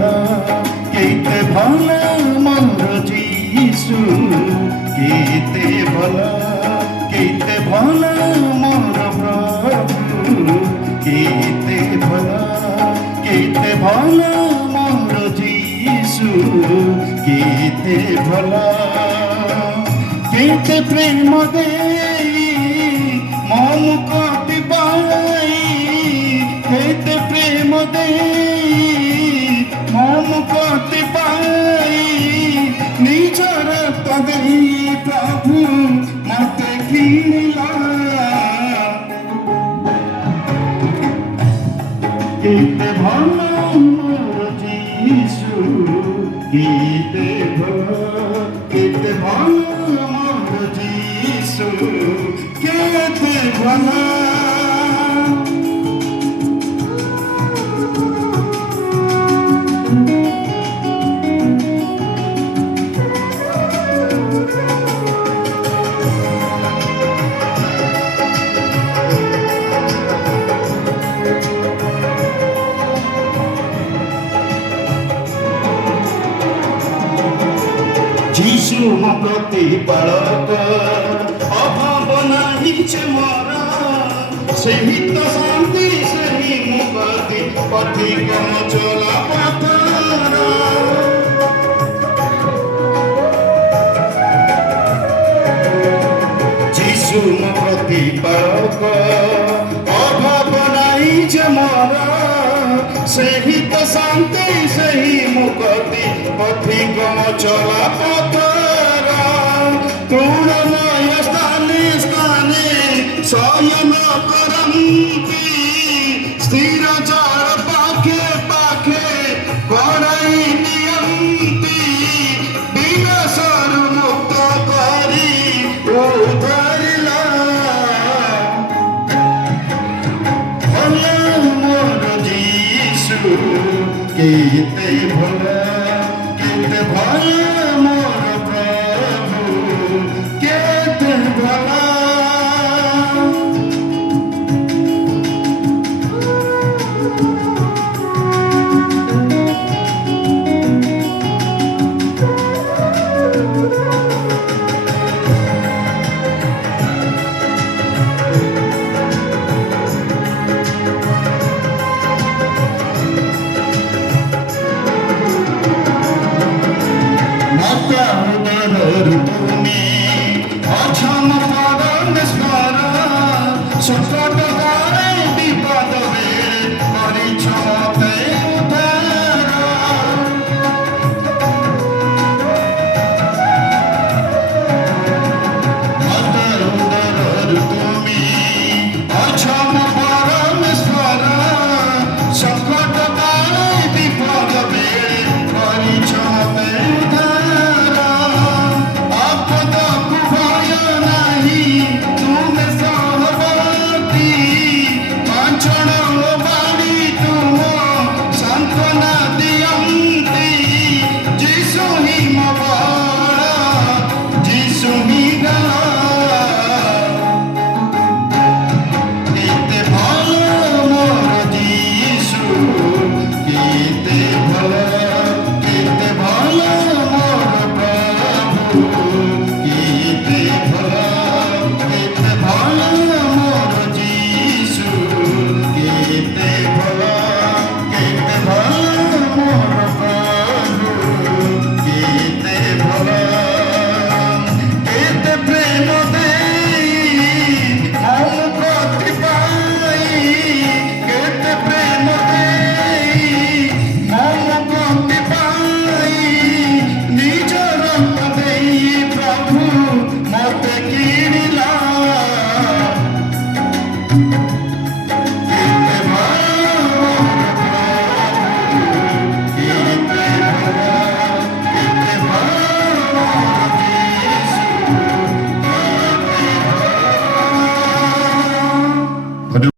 भला केते भला मोर जीसु केते भला मोर प्रभु केते भला मोर जीसु केते भला केते प्रेम दे मन कति पाई केते प्रेम दे मन कति पाई निजर तदे प्रभु मते किनिला केते भला मोर जीसु केते भला मोर जीसु केते भला जीशु मो प्रतिपालक अभाव नाही छे मोर सेही तो शांति सेही मुक्ति पथि कम चला पथर जीशु मो प्रतिपालक अभाव नाही छे मोर सेही तो शांति सेही मुक्ति पथि कम चला पथर पूर्णमय स्थाने स्थाने शयन करन्ति स्थिर जल पाखे पाखे कराई नियन्ति विनाशरु मुक्त करी उद्धारिला भला मोर जीसु केते भला